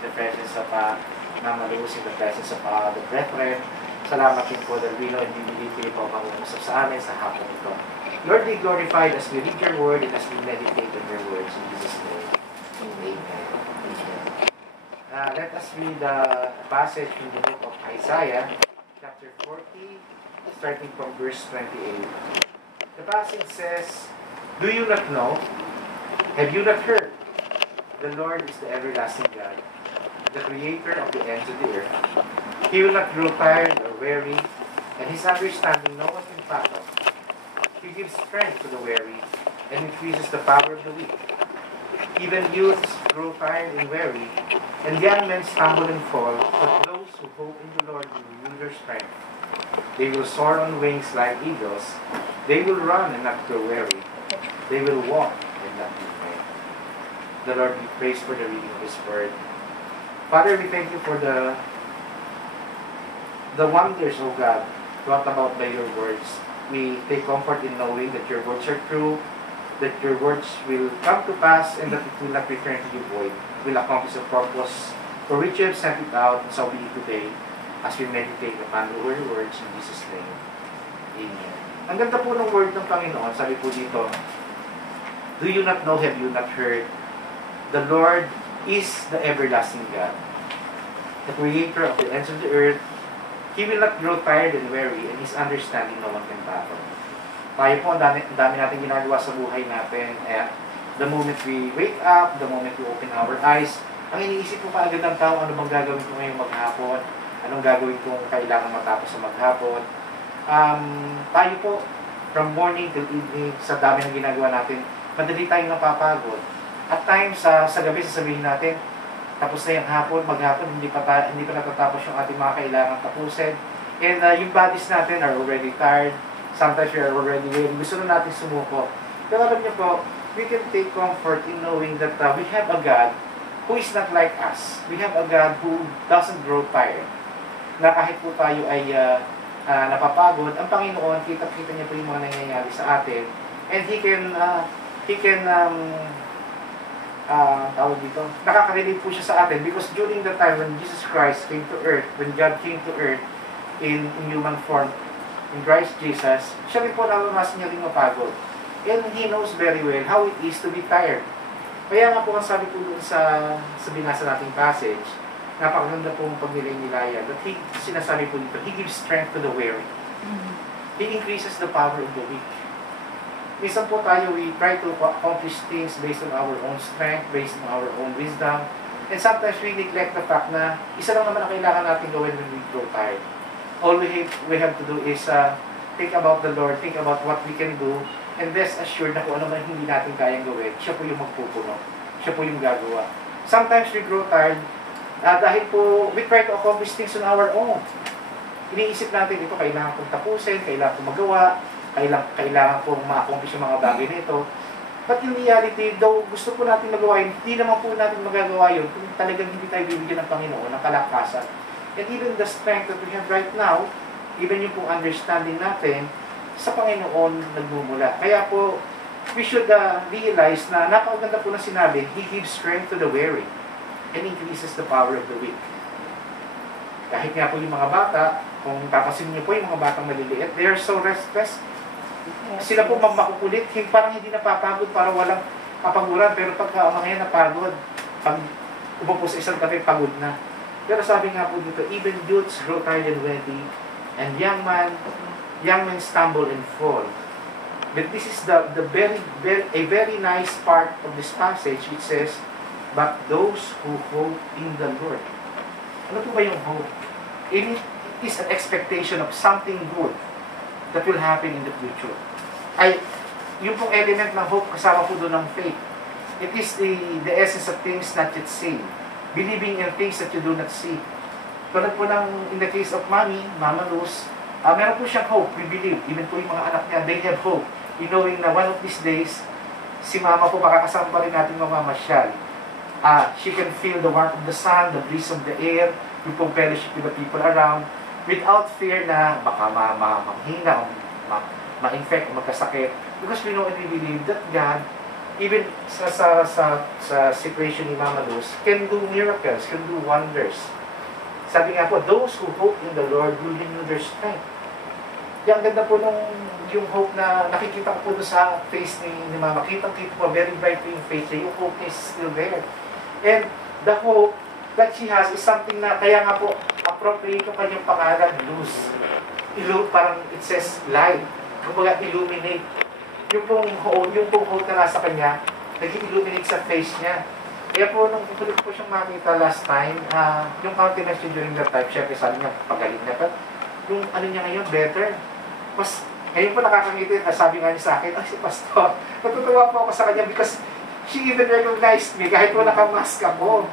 in the presence of Mama Luz, in the presence of the brethren. Salamat din po that we know and we believe kayo po mangungusap sa amin sa hapon ito. Lord, be glorified as we read your word and as we meditate on your words in Jesus' name. Amen. Let us read the passage from the book of Isaiah, chapter 40, starting from verse 28. The passage says, "Do you not know? Have you not heard? The Lord is the everlasting God, the creator of the ends of the earth. He will not grow tired or weary, and his understanding no one can fathom. He gives strength to the weary and increases the power of the weak. Even youths grow tired and weary, and young men stumble and fall, but those who hope in the Lord will renew their strength. They will soar on wings like eagles. They will run and not grow weary. They will walk and not be faint." The Lord be praised for the reading of His word. Father, we thank you for the wonders, O God, brought about by your words. We take comfort in knowing that your words are true, that your words will come to pass, and that it will not return to you void. It will accomplish the purpose for which you have sent it out, and so be it today, as we meditate upon your words in Jesus' name. Amen. Ang ganda po ng word ng Panginoon, sabi po dito, "Do you not know, have you not heard? The Lord is the everlasting God, the creator of the ends of the earth. He will not grow tired and weary, and His understanding no one can fathom." Tayo po, ang dami natin ginagawa sa buhay natin. The moment we wake up, the moment we open our eyes, ang iniisip ko kaagad ng tao, ano bang gagawin ko ngayong maghapon? Anong gagawin kong kailangan matapos sa maghapon? Tayo po, from morning till evening, sa dami ng ginagawa natin, madali tayong napapagod. At times, sa gabi, sasabihin natin, tapos na yung hapon, maghapon, hindi pa natatapos yung ating mga kailangan tapusin. And yung bodies natin are already tired. Sometimes we are already weary. Gusto na natin sumuko. Pero alam niyo po, we can take comfort in knowing that we have a God who is not like us. We have a God who doesn't grow tired. Na kahit po tayo ay napapagod, ang Panginoon, kita-kita niya po yung mga nangyayari sa atin. And He can tawag dito, nakaka-relate po siya sa atin because during the time when Jesus Christ came to earth, when God came to earth in human form, in Christ Jesus, siya rin po naranasan niya rin mapagod. And He knows very well how it is to be tired. Kaya nga po ang sabi po doon sa binasa nating passage, napakaganda po ang pagnilay-nilayan, that sinasabi po dito, He gives strength to the weary. He increases the power of the weak. Minsan po tayo, we try to accomplish things based on our own strength, based on our own wisdom. And sometimes we neglect the fact na isa lang naman ang kailangan natin gawin when we grow tired. All we have to do is think about the Lord, think about what we can do, and rest assured na kung ano man hindi natin kayang gawin, siya po yung magpupuno. Siya po yung gagawa. Sometimes we grow tired dahil po we try to accomplish things on our own. Iniisip natin, ito kailangan kong tapusin, kailangan kong magawa, kailangan pong ma-accomplish yung mga bagay na ito. But in reality, though gusto po natin magawa yun, hindi naman po natin magagawa yun kung talagang hindi tayo bibigyan ng Panginoon ng kalakasan. And even the strength that we have right now, even yung pong understanding natin, sa Panginoon nagmumula. Kaya po, we should realize na napakaganda po na sinabi, He gives strength to the weary and increases the power of the weak. Kahit nga po yung mga bata, kung tapasin niyo po yung mga batang maliliit, they are so restless. Sila po makukulit, parang hindi napapagod, parang walang kapaguran, pero pagka mga yan napagod, pag umupo sa isang tabi, pagod na. Pero sabi nga po dito, even youths grow tired and weary, and young men stumble and fall. But this is a very nice part of this passage which says, but those who hope in the Lord. Ano po ba yung hope? It is an expectation of something good that will happen in the future. Yung pong element ng hope, kasama po doon ng faith. It is the essence of things not yet seen. Believing in things that you do not see. Tulad po in the case of Mama Luz, meron po siyang hope, we believe. Even po yung mga anak niya, they have hope. In knowing na one of these days, si Mama po, makakasama pa rin natin mamamasyal. She can feel the warmth of the sun, the breeze of the air, yung pong fellowship with the people around, without fear na baka manghina o ma-infect o magkasakit. Because we know and we believe that God even sa situation ni Mama Luz, can do miracles, can do wonders. Sabi nga po, those who hope in the Lord will renew their strength. Yung ganda po nung yung hope na nakikita ko po doon sa face ni Mama. Kitang-kita po, very bright yung face niya. Yung hope is still there. And the hope that she has is something na, kaya nga po, appropriate yung kanyang pangalan, Luz. Parang it says light. Kumbaga, illuminate. Yung pong hope na nasa kanya, nag-illuminate sa face niya. Kaya po, nung huli ko po siyang makita last time, yung countenance niya during that time, syempre sabi niya, pagaling na. But yung ano niya ngayon, better. Mas, ngayon po nakakangiti, sabi nga niya sa akin, si Pastor, natutuwa po ako sa kanya because she even recognized me kahit po nakamask ako.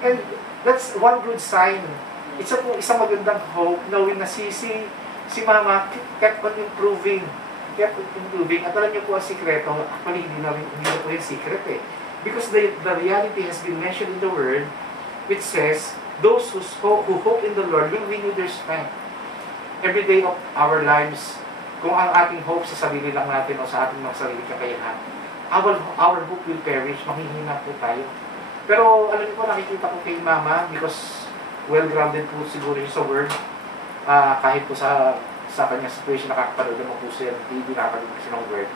And that's one good sign. Isang magandang hope, knowing na si Mama kept on improving. At alam niyo po ang sikreto, actually hindi na po yung secret eh. Because the reality has been mentioned in the Word, which says, those who hope in the Lord will renew their strength. Every day of our lives, kung ang ating hope sa sarili lang natin o sa ating mga sarili kakayahan, our hope will perish, mahihina po tayo. Pero alam niyo po, nakikita ko kay Mama, because well-grounded po siguro siya sa Word, kahit po sa kanyang situation, nakakapanood naman po siya, hindi nakapanood po siya ng Word.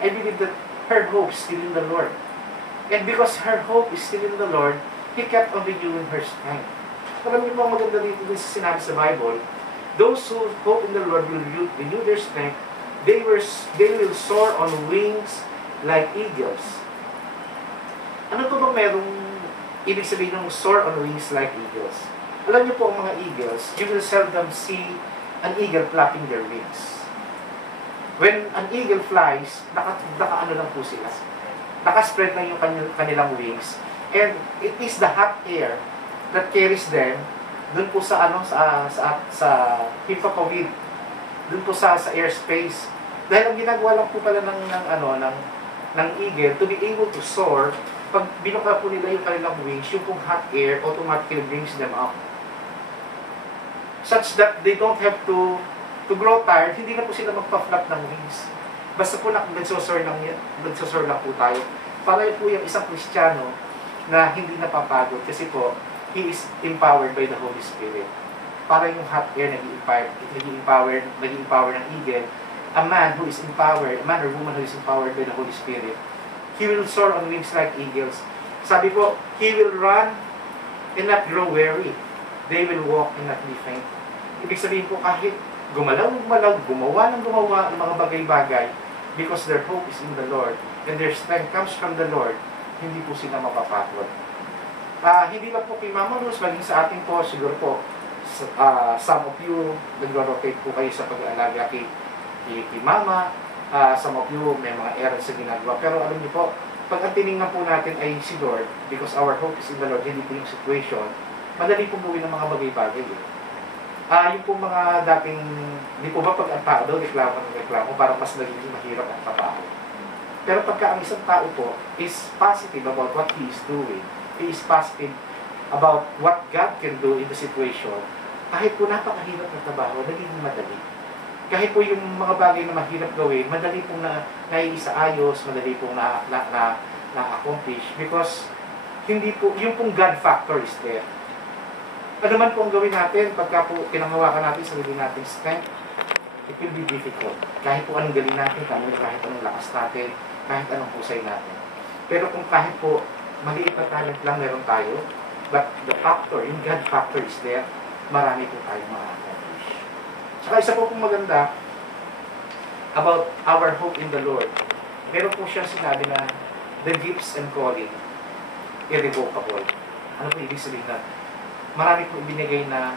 I believe that her hope is still in the Lord. And because her hope is still in the Lord, He kept on renewing her strength. Alam niyo po, maganda dito din sa sinabi sa Bible, those who hope in the Lord will renew their strength. They will soar on wings like eagles. Ano to bang merong ibig sabihin ng soar on wings like eagles? Alam niyo po ang mga eagles, you will seldom see an eagle flapping their wings. When an eagle flies, naka-ano lang po sila. Naka-spread lang yung kanilang wings. And it is the hot air that carries them doon po sa himpapawid, doon po sa airspace. Dahil ang ginagawa lang po pala ng eagle to be able to soar, pag binuka po nila yung kanilang wings, yung pong hot air automatically brings them up. Such that they don't have to grow tired, hindi na po sila magpa-flap ng wings. Basta po nagsosoar lang po tayo. Para po yung isang Kristiyano na hindi napapagod kasi po, he is empowered by the Holy Spirit. Para yung hot air nag-empower ng eagle, a man or woman who is empowered by the Holy Spirit, he will soar on wings like eagles. Sabi po, he will run and not grow weary. They will walk and not be faint. Ibig sabihin po, kahit gumawa ng mga bagay-bagay, because their hope is in the Lord, and their strength comes from the Lord, hindi po sila mapapagod. Hindi lang po kay Mama Luz, maging sa ating po, siguro po, some of you, nag-rotate po kayo sa pag-aalaga kay Mama, some of you, may mga errands sa ginagawa. Pero alam niyo po, pag ang tinignan po natin ay si Lord, because our hope is in the Lord, hindi po yung situation, madali po gawin ng mga bagay-bagay. Yung po mga dating, di po ba pag ang tao daw, reklamo, parang mas nagiging mahirap ang trabaho. Pero pagka ang isang tao po is positive about what he is doing, he is positive about what God can do in the situation, kahit po napakahirap na trabaho, nagiging madali. Kahit po yung mga bagay na mahirap gawin, madali pong naiisaayos, madali pong na-accomplish, because hindi po, yung pong God factor is there. Ano man po ang gawin natin, pagka po pinanghawakan natin sa sarili nating strength, it will be difficult. Kahit po anong galing natin, kahit anong lakas natin, kahit anong husay natin. Pero kung kahit po maliit na talent lang meron tayo, but the factor, yung God factor is there, marami po tayong ma-accomplish. Saka isa po pong maganda about our hope in the Lord. Meron po siyang sinabi na the gifts and calling irrevocable. Ano po ibig sabihin na? Marami po ibinigay na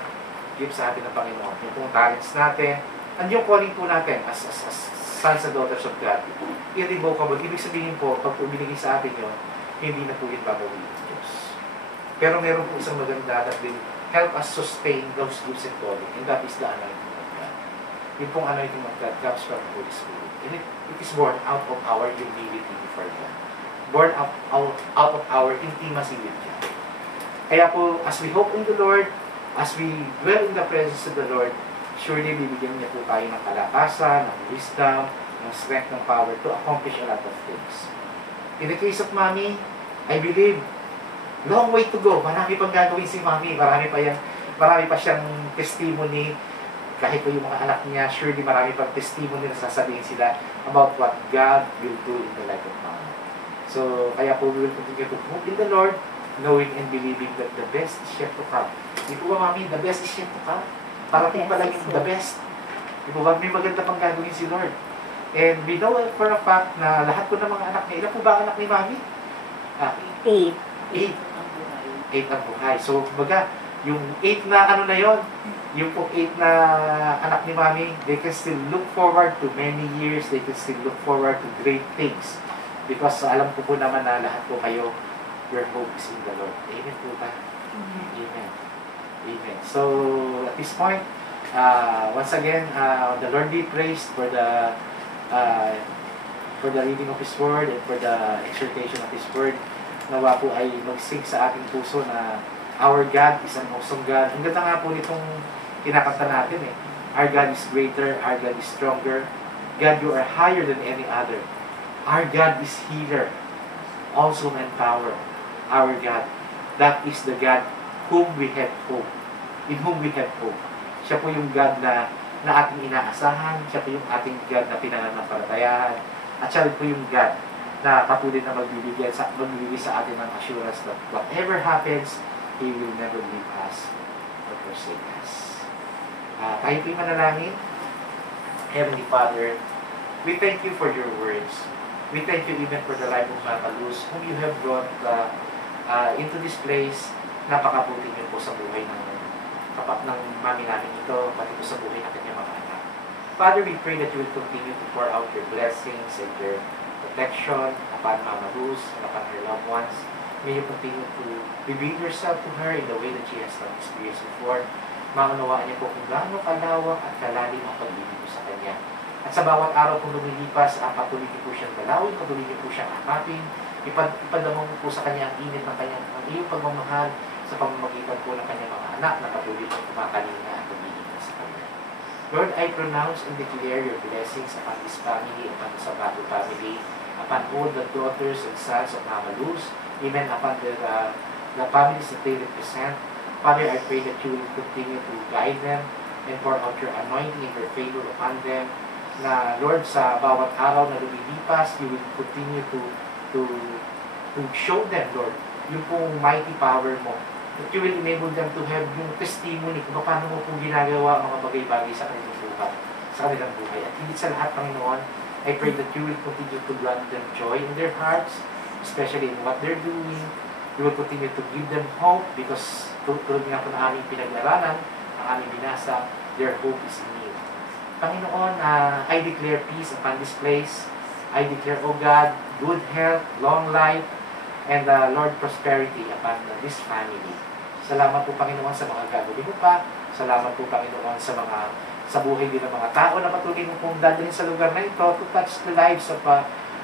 gifts sa atin ng Panginoon. Yung pong talents natin, and yung calling po natin as sons and daughters of God, irrevocable. Ibig sabihin po, pag po binigay sa atin yun, hindi na po yun babawin ng Diyos. Pero meron po isang maganda that will help us sustain those gifts and calling, and that is the anointing of God. Yung pong anointing of God comes from the Holy Spirit. And it is born out of our humility before God. Born out of our intimacy with God. Kaya po, as we hope in the Lord, as we dwell in the presence of the Lord, surely bibigyan niya po tayo ng kalakasan, ng wisdom, ng strength, ng power to accomplish a lot of things. In the case of Mommy, I believe, long way to go. Marami pang gagawin si Mommy. Marami pa siyang testimony. Kahit po yung mga anak niya, surely marami pang testimony na sasabihin sila about what God will do in the life of Mommy. So, kaya po we will continue to hope in the Lord, knowing and believing that the best is yet to come. Di po ba, Mommy, the best is yet to come? Parating pa lang yung the best. Di po ba, may maganda pang gagawin si Lord. And we know for a fact na lahat po ng mga anak niya, ilan po ba anak ni Mommy? 8. 8. 8 ang buhay. So, kumbaga, yung 8 na ano na yon, yung po 8 na anak ni Mommy, they can still look forward to many years, they can still look forward to great things. Because alam ko po naman na lahat po kayo, your hope is in the Lord. Amen po ba? Amen. Amen. So, at this point, once again, the Lord be praised for the reading of His Word and for the exhortation of His Word. Nawa po ay magsig sa ating puso na our God is an awesome God. Ang ganda nga po nitong kinakanta natin eh. Our God is greater, our God is stronger. God, you are higher than any other. Our God is healer, awesome and power. Our God, that is the God whom we have hope. In whom we have hope. Siya po yung God na ating inaasahan. Siya po yung ating God na pinananampalatayaan. At siya po yung God na patuloy na magbibigay sa atin ng assurance that whatever happens, He will never leave us or forsake us. Tayo po'y manalangin. Heavenly Father, we thank you for your words. We thank you even for the life of Mama Luz, whom you have brought into this place. Napakabuti niyo po sa buhay ng mami namin ito, pati po sa buhay ng kanyang mga anak. Father, we pray that you will continue to pour out your blessings and your protection upon Mama Luz and upon her loved ones. May you continue to reveal yourself to her in the way that she has not experienced before. Maunawaan niyo po kung gaano kalawak at kalalim ang pag-ibig mo sa kanya. At sa bawat araw kung lumilipas, patuloy niyo po siyang dalawin, patuloy niyo po siyang akapin, ipadamang po sa kanya ang init ng kanyang iyong pagmamahal sa pamamagitan po ng kanyang mga anak na patuloy na kumakalinga at tumigil sa kanya. Lord, I pronounce and declare your blessings upon this family, upon the Sabato family, upon all the daughters and sons of Mama Luz, even upon the families that they represent. Father, I pray that you will continue to guide them and pour out your anointing and your favor upon them. Na Lord, sa bawat araw na lumilipas, you will continue to show them, Lord, yung pong mighty power mo. That you will enable them to have yung testimony kung paano mo pong ginagawa ang mga bagay-bagay sa kanilang buhay. At higit sa lahat, Panginoon, I pray that you will continue to grant them joy in their hearts, especially in what they're doing. You will continue to give them hope because tulad nga po na aming pinag-aralan, ang aming binasa, their hope is in you. Panginoon, I declare peace upon this place. I declare, O God, good health, long life, and Lord, prosperity upon this family. Salamat po, Panginoon, sa mga gagawin mo pa. Salamat po, Panginoon, sa buhay din ng mga tao na patuloy mo pong dadalhin sa lugar na ito to touch the lives of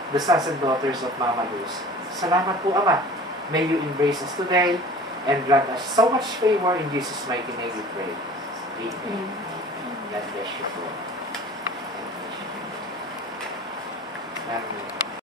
the sons and daughters of Mama Luz. Salamat po, Ama. May you embrace us today and grant us so much favor in Jesus' mighty name we pray. Amen. God bless you po. God bless you. Amen.